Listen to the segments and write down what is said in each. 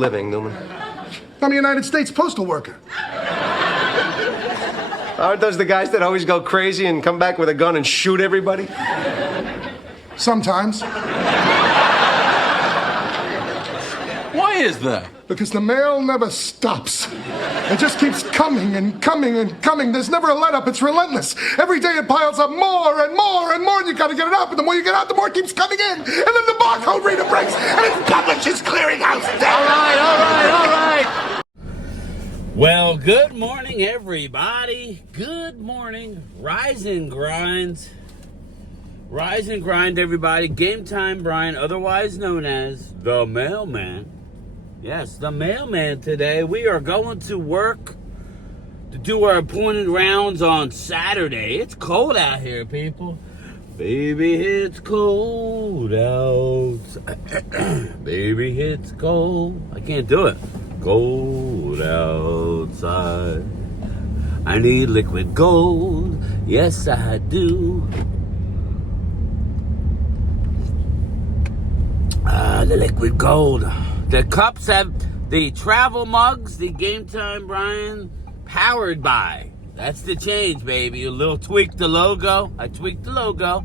living, Newman? I'm a United States postal worker. Aren't those the guys that always go crazy and come back with a gun and shoot everybody? Sometimes. Why is that? Because the mail never stops. It just keeps coming and coming and coming. There's never a let-up. It's relentless. Every day it piles up more and more and more, and you gotta get it out. And the more you get out, the more it keeps coming in. And then the barcode reader breaks, and it's Publishers Clearinghouse Day. All right. Well, good morning, everybody. Good morning. Rise and grind. Rise and grind, everybody. Game Time Brian, otherwise known as the Mailman. Yes, the Mailman today. We are going to work to do our appointed rounds on Saturday. It's cold out here, people. Baby, it's cold out. Baby, it's cold. I can't do it. Cold outside. I need liquid gold. Yes, I do. The liquid gold. The cups have the travel mugs, the Game Time Brian, powered by. That's the change, baby. A little tweak the logo. I tweaked the logo.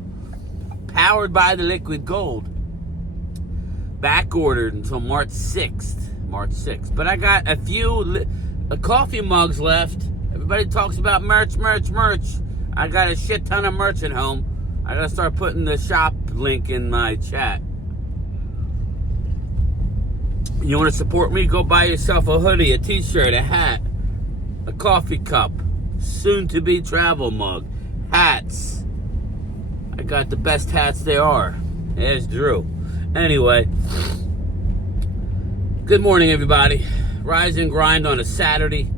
Powered by the liquid gold. Back ordered until March 6th. But I got a few coffee mugs left. Everybody talks about merch. I got a shit ton of merch at home. I gotta start putting the shop link in my chat. You want to support me? Go buy yourself a hoodie, a t-shirt, a hat, a coffee cup, soon-to-be travel mug, hats. I got the best hats there are. There's Drew. Anyway, good morning, everybody. Rise and grind on a Saturday.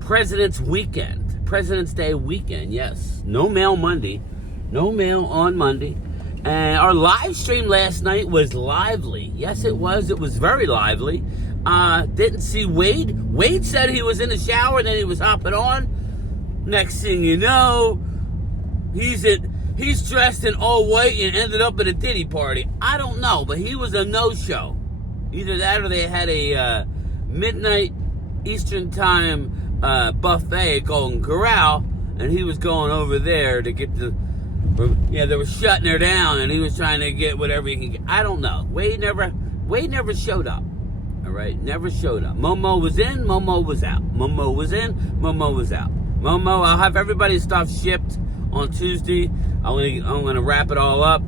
President's weekend. President's Day weekend, yes. No mail Monday. No mail on Monday. And our live stream last night was lively. Yes, it was. It was very lively. Didn't see Wade. Wade said he was in the shower and then he was hopping on. Next thing you know, he's dressed in all white and ended up at a Diddy party. I don't know, but he was a no-show. Either that or they had a midnight Eastern time buffet at Golden Corral, and he was going over there to get the... Yeah, they were shutting her down, and he was trying to get whatever he can get. I don't know. Wade never showed up. All right, never showed up. Momo was in, Momo was out. Momo was in, Momo was out. Momo, I'll have everybody's stuff shipped on Tuesday. I'm gonna wrap it all up.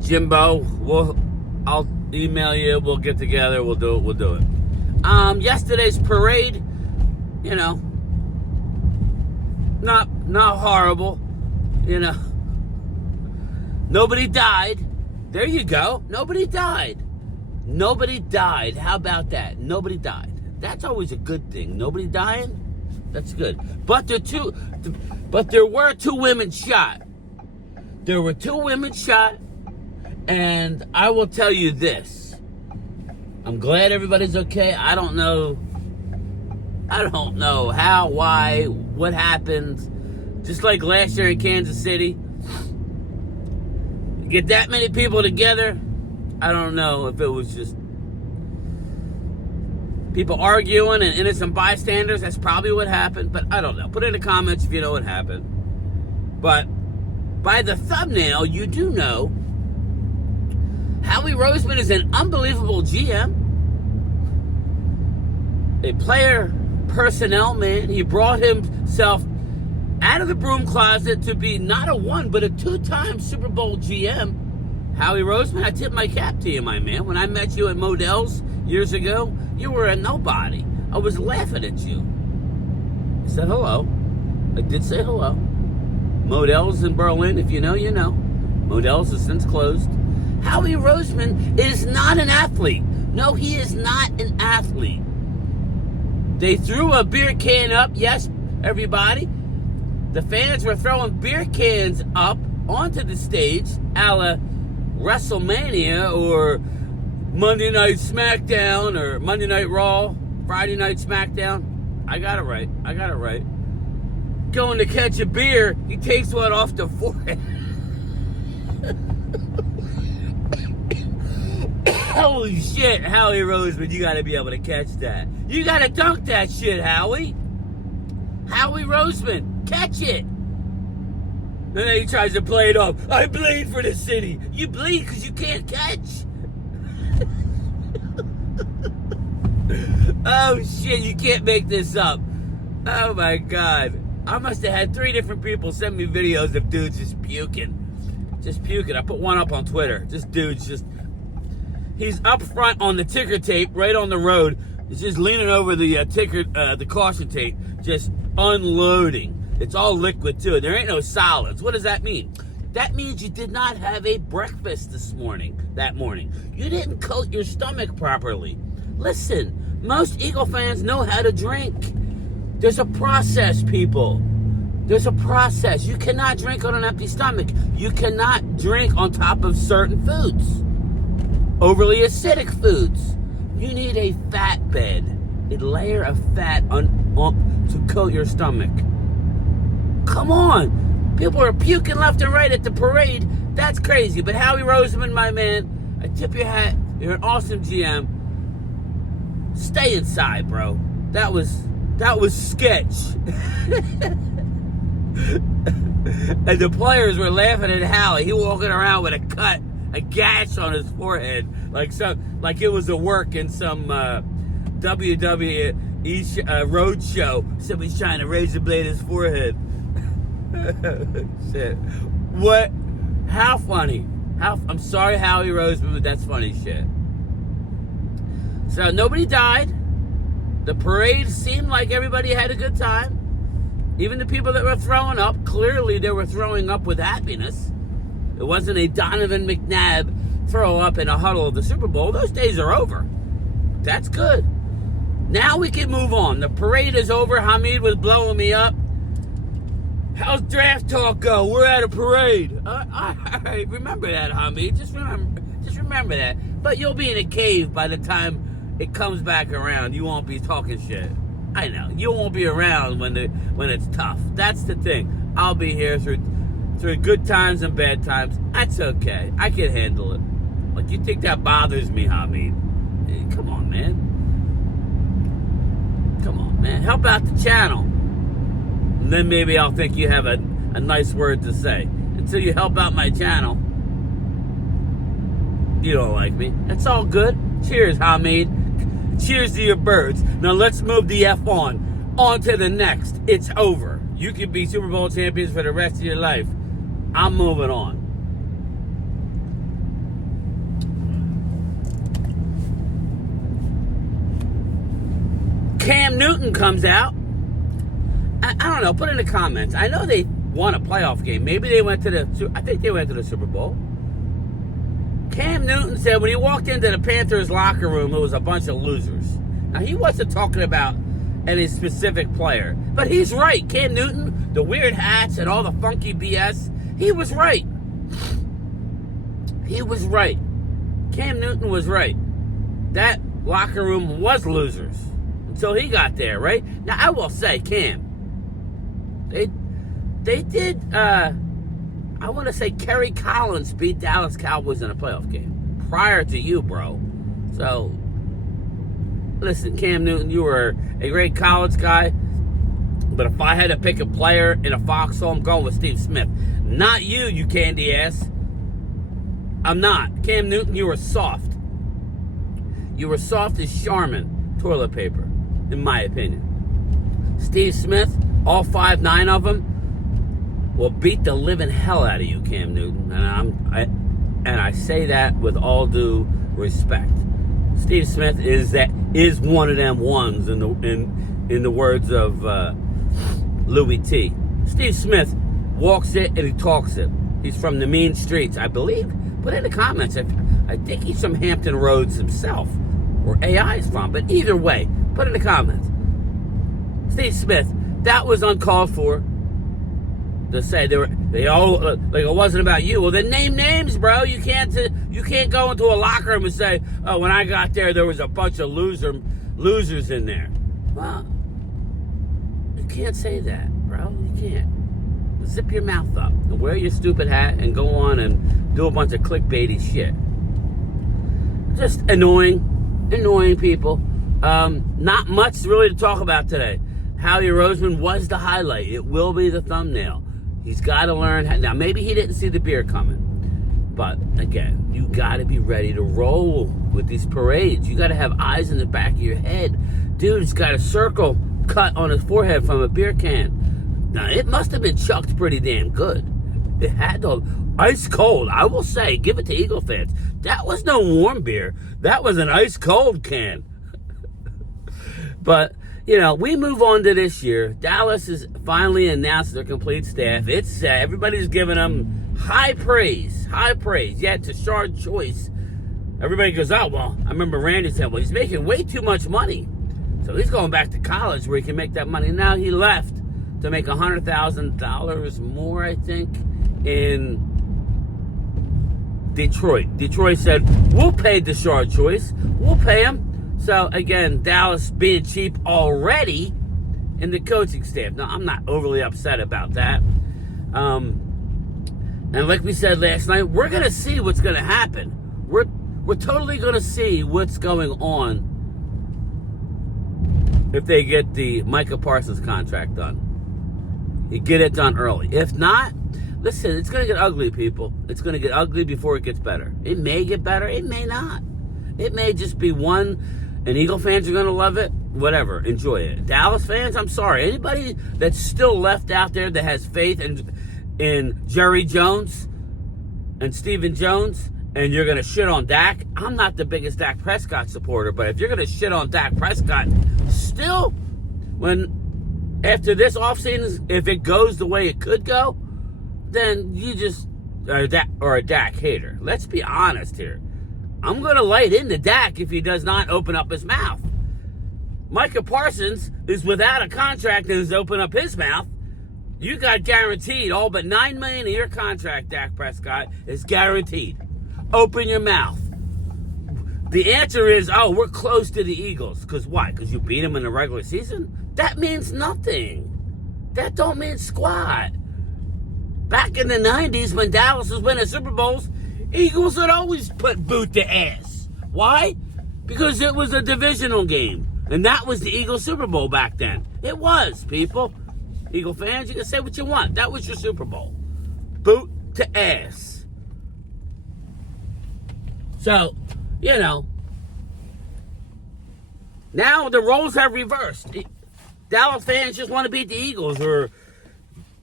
Jimbo, I'll email you. We'll get together. We'll do it. Yesterday's parade, you know, not horrible, you know. Nobody died. There you go. Nobody died. How about that? Nobody died. That's always a good thing. Nobody dying. That's good. But there were two women shot. And I will tell you this. I'm glad everybody's okay. I don't know how, why, what happened. Just like last year in Kansas City. Get that many people together. I don't know if it was just people arguing and innocent bystanders. That's probably what happened, but I don't know. Put it in the comments if you know what happened. But by the thumbnail, you do know Howie Roseman is an unbelievable GM. A player personnel man. He brought himself out of the broom closet to be not a one, but a two-time Super Bowl GM. Howie Roseman, I tip my cap to you, my man. When I met you at Modell's years ago, you were a nobody. I was laughing at you. I said hello. I did say hello. Modell's in Berlin, if you know, you know. Modell's has since closed. Howie Roseman is not an athlete. No, he is not an athlete. They threw a beer can up, yes, everybody. The fans were throwing beer cans up onto the stage, a la WrestleMania or Monday Night SmackDown or Monday Night Raw, Friday Night SmackDown. I got it right. Going to catch a beer, he takes one off the forehead. Oh shit, Howie Roseman, you gotta be able to catch that. You gotta dunk that shit, Howie. Howie Roseman, catch it. And then he tries to play it off. I bleed for the city. You bleed because you can't catch. Oh shit, you can't make this up. Oh my God. I must have had 3 different people send me videos of dudes just puking. Just puking. I put one up on Twitter. Just dudes just... He's up front on the ticker tape, right on the road. He's just leaning over the the caution tape, just unloading. It's all liquid too. There ain't no solids. What does that mean? That means you did not have a breakfast that morning. You didn't coat your stomach properly. Listen, most Eagle fans know how to drink. There's a process, people. There's a process. You cannot drink on an empty stomach. You cannot drink on top of certain foods. Overly acidic foods. You need a fat bed, a layer of fat to coat your stomach. Come on. People are puking left and right at the parade. That's crazy. But Howie Roseman, my man, I tip your hat. You're an awesome GM. Stay inside, bro. That was sketch. And the players were laughing at Howie. He walking around with a gash on his forehead, like it was a work in some WWE road show. Somebody's trying to razor blade his forehead. Shit. What? How funny? I'm sorry, Howie Roseman, but that's funny shit. So nobody died. The parade seemed like everybody had a good time. Even the people that were throwing up, clearly they were throwing up with happiness. It wasn't a Donovan McNabb throw up in a huddle of the Super Bowl. Those days are over. That's good. Now we can move on. The parade is over. Hamid was blowing me up. How's draft talk go? We're at a parade. All right, remember that, Hamid. Just remember that. But you'll be in a cave by the time it comes back around. You won't be talking shit. I know. You won't be around when it's tough. That's the thing. I'll be here through good times and bad times. That's okay. I can handle it. Like, you think that bothers me, Hamid? Hey, come on, man. Come on, man. Help out the channel. And then maybe I'll think you have a nice word to say. Until you help out my channel, you don't like me. It's all good. Cheers, Hamid. Cheers to your birds. Now let's move the F on to the next. It's over. You can be Super Bowl champions for the rest of your life. I'm moving on. Cam Newton comes out. I don't know. Put in the comments. I know they won a playoff game. Maybe they went to I think they went to the Super Bowl. Cam Newton said when he walked into the Panthers locker room, it was a bunch of losers. Now, he wasn't talking about any specific player, but he's right. Cam Newton, the weird hats and all the funky BS, he was right. He was right. Cam Newton was right. That locker room was losers until he got there, right? Now, I will say, Cam, they did, I want to say Kerry Collins beat Dallas Cowboys in a playoff game prior to you, bro. So, listen, Cam Newton, you were a great college guy, but if I had to pick a player in a foxhole, I'm going with Steve Smith. Not you, you candy ass. I'm not. Cam Newton, you were soft. You were soft as Charmin toilet paper, in my opinion. Steve Smith, all 5'9" of them, will beat the living hell out of you, Cam Newton. And I say that with all due respect. Steve Smith is one of them ones in the words of Louis T. Steve Smith walks it and he talks it. He's from the mean streets, I believe. Put in the comments. I think he's from Hampton Roads himself, or AI is from. But either way, put in the comments. Steve Smith, that was uncalled for. To say they all like it wasn't about you. Well, then name names, bro. You can't go into a locker room and say, "Oh, when I got there was a bunch of losers in there." Well, you can't say that, bro. You can't. Zip your mouth up and wear your stupid hat and go on and do a bunch of clickbaity shit. just annoying people. Not much really to talk about today. Howie Roseman was the highlight. It will be the thumbnail. He's got to learn. Now, maybe he didn't see the beer coming. But, again, you got to be ready to roll with these parades. You got to have eyes in the back of your head. Dude's got a circle cut on his forehead from a beer can. Now, it must have been chucked pretty damn good. It had to ice cold. I will say, give it to Eagle fans. That was no warm beer. That was an ice cold can. But, you know, we move on to this year. Dallas has finally announced their complete staff. It's everybody's giving them high praise. High praise. Yeah, it's a Tashard Choice. Everybody goes, oh, well, I remember Randy said, well, he's making way too much money. So he's going back to college where he can make that money. Now he left to make $100,000 more, I think, in Detroit. Detroit said, we'll pay Tashard Choice. We'll pay him. So, again, Dallas being cheap already in the coaching staff. Now, I'm not overly upset about that. And like we said last night, we're going to see what's going to happen. We're totally going to see what's going on if they get the Micah Parsons contract done. You get it done early. If not, listen, it's going to get ugly, people. It's going to get ugly before it gets better. It may get better. It may not. It may just be one, and Eagle fans are going to love it. Whatever. Enjoy it. Dallas fans, I'm sorry. Anybody that's still left out there that has faith in Jerry Jones and Stephen Jones, and you're going to shit on Dak, I'm not the biggest Dak Prescott supporter, but if you're going to shit on Dak Prescott still, when after this offseason, if it goes the way it could go, then you just are a Dak hater. Let's be honest here. I'm going to light into Dak if he does not open up his mouth. Micah Parsons is without a contract and has opened up his mouth. You got guaranteed all but $9 million of your contract, Dak Prescott, is guaranteed. Open your mouth. The answer is, oh, we're close to the Eagles. Because why? Because you beat them in the regular season? That means nothing. That don't mean squat. Back in the 90s when Dallas was winning Super Bowls, Eagles would always put boot to ass. Why? Because it was a divisional game. And that was the Eagles Super Bowl back then. It was, people. Eagle fans, you can say what you want. That was your Super Bowl. Boot to ass. So, you know, now the roles have reversed. Dallas fans just want to beat the Eagles, or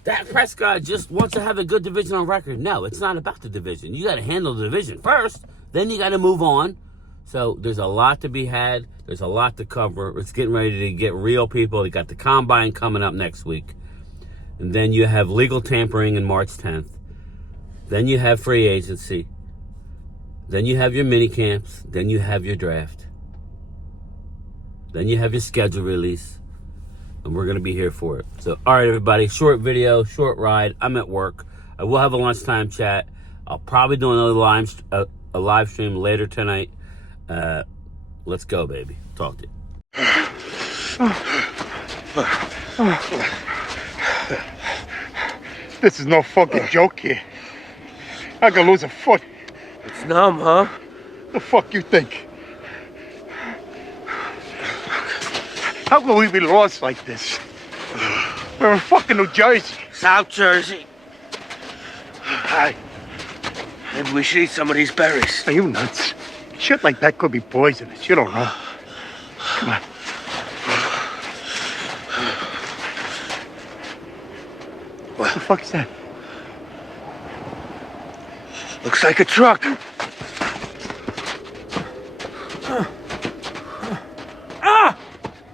Dak Prescott just wants to have a good divisional record. No, it's not about the division. You got to handle the division first, then you got to move on. So there's a lot to be had. There's a lot to cover. It's getting ready to get real, people. You got the Combine coming up next week. And then you have legal tampering in March 10th. Then you have free agency. Then you have your mini camps. Then you have your draft. Then you have your schedule release. And we're going to be here for it. So, all right, everybody. Short video, short ride. I'm at work. I will have a lunchtime chat. I'll probably do another live stream later tonight. Let's go, baby. Talk to you. This is no fucking joke here. I could lose a foot. It's numb, huh? The fuck you think? How can we be lost like this? We're in fucking New Jersey. South Jersey. Hi. Maybe we should eat some of these berries. Are you nuts? Shit like that could be poisonous. You don't know. Come on. What the fuck's that? Looks like a truck.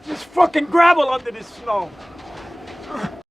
There's fucking gravel under this snow.